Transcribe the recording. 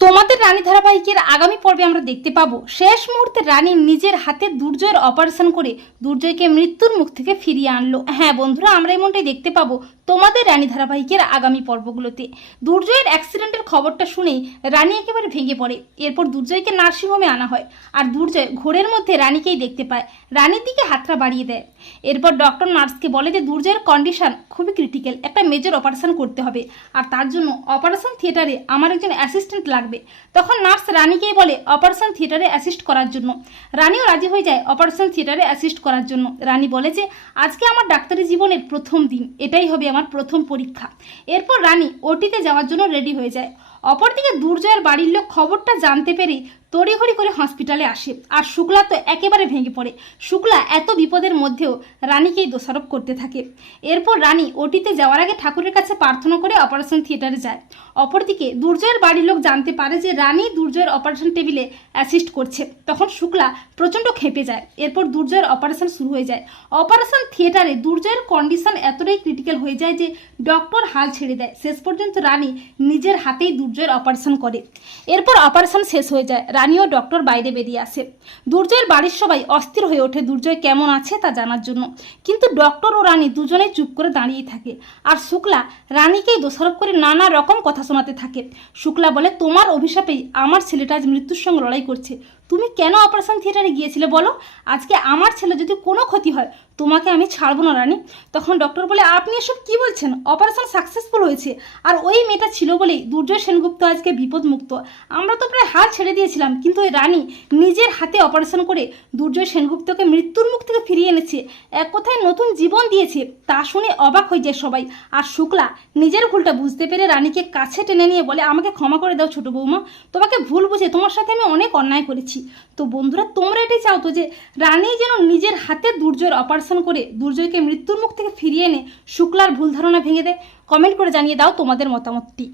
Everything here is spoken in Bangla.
তোমাদের রানী ধারাবাহিকের আগামী পর্বে আমরা দেখতে পাবো। শেষ মুহূর্তে রানী নিজের হাতে দুর্জয়ের অপারেশন করে দুর্জয়কে মৃত্যুর মুখ থেকে ফিরিয়ে আনলো। হ্যাঁ বন্ধুরা, আমরা এমনটাই দেখতে পাবো তোমাদের রানী ধারাবাহিকের আগামী পর্বগুলোতে। দুর্জয়ের অ্যাক্সিডেন্টের খবরটা শুনেই রানী একেবারে ভেঙে পড়ে। এরপর দুর্জয়কে নার্সিংহোমে আনা হয় আর দুর্জয় ঘোরের মধ্যে রানীকেই দেখতে পায়। রানীর দিকে হাতটা বাড়িয়ে দেয়। এরপর ডক্টর নার্সকে বলে যে, দুর্জয়ের কন্ডিশন খুবই ক্রিটিক্যাল একটা মেজর অপারেশন করতে হবে। আর তার জন্য অপারেশন থিয়েটারে আমার একজন অ্যাসিস্ট্যান্ট লাগবে। তখন নার্স রানীকেই বলে, অপারেশন থিয়েটারে অ্যাসিস্ট করার জন্য। রানীও রাজি হয়ে যায় অপারেশন থিয়েটারে অ্যাসিস্ট করার জন্য। রানী বলে যে, আজকে আমার ডাক্তারি জীবনের প্রথম দিন। এটাই হবে আমার প্রথম পরীক্ষা। এরপর রানী ওটিতে যাওয়ার জন্য রেডি হয়ে যায়। অপরদিকে দুর্জয়ের বাড়ির লোক খবরটা জানতে পেরে তড়িঘড়ি করে হসপিটালে আসে। আর শুক্লা তো একেবারে ভেঙে পড়ে। শুক্লা এত বিপদের মধ্যেও রানীকেই দোষারোপ করতে থাকে। এরপর রানী ওটিতে যাওয়ার আগে ঠাকুরের কাছে প্রার্থনা করে অপারেশন থিয়েটারে যায়। অপরদিকে দুর্জয়ের বাড়ির লোক জানতে পারে যে রানী দুর্জয়ের অপারেশন টেবিলে অ্যাসিস্ট করছে। তখন শুক্লা প্রচণ্ড খেপে যায়। এরপর দুর্জয়ের অপারেশন শুরু হয়ে যায়। অপারেশন থিয়েটারে দুর্জয়ের কন্ডিশন এতটাই ক্রিটিক্যাল হয়ে যায় যে ডক্টর হাল ছেড়ে দেয়। শেষ পর্যন্ত রানী নিজের হাতেই দুর্জয়ের অপারেশন করে। এরপর অপারেশন শেষ হয়ে যায়। রানী ও ডক্টর বাইরে বেরিয়ে আসে। দুর্জয়ের বাড়ির সবাই অস্থির হয়ে ওঠে, দুর্জয় কেমন আছে তা জানার জন্য। কিন্তু ডক্টর ও রানী দুজনেই চুপ করে দাঁড়িয়ে থাকে। আর শুক্লা রানীকেই দোষারোপ করে নানা রকম কথা শোনাতে থাকে। শুক্লা বলে, তোমার অভিশাপেই আমার ছেলেটা আজ মৃত্যুর সঙ্গে লড়াই করছে। তুমি কেন অপারেশন থিয়েটারে গিয়েছিলে বলো? আজকে আমার ছেলে যদি কোনো ক্ষতি হয়, তোমাকে আমি ছাড়বো না, রানী। তখন ডক্টর বলে, আপনি এসব কি বলছেন? অপারেশন সাকসেসফুল হয়েছে। আর ওই মেয়েটা ছিল বলেই দুর্জয় সেনগুপ্ত আজকে বিপদমুক্ত। আমরা তো প্রায় হাত ছেড়ে দিয়েছিলাম, কিন্তু ওই রানী নিজের হাতে অপারেশন করে দুর্জয় সেনগুপ্তকে মৃত্যুর মুখ থেকে ফিরিয়ে এনেছে। এক কথায় নতুন জীবন দিয়েছে, তা শুনে অবাক হয়ে যায় সবাই। আর শুক্লা, নিজের ভুলটা বুঝতে পেরে রানীকে কাছে টেনে নিয়ে বলে, আমাকে ক্ষমা করে দাও ছোট বৌমা। তোমাকে ভুল বুঝে তোমার সাথে আমি অনেক অন্যায় করেছি। তো বন্ধুরা, তোমরা এটাই চাও তো যে রানী যেন নিজের হাতে দুর্জয়ের অপারেশন করে দুর্জয়কে মৃত্যুর মুখ থেকে ফিরিয়ে এনে শুক্লার ভুল ধারণা ভেঙে দেয়? কমেন্ট করে জানিয়ে দাও তোমাদের মতামতটি।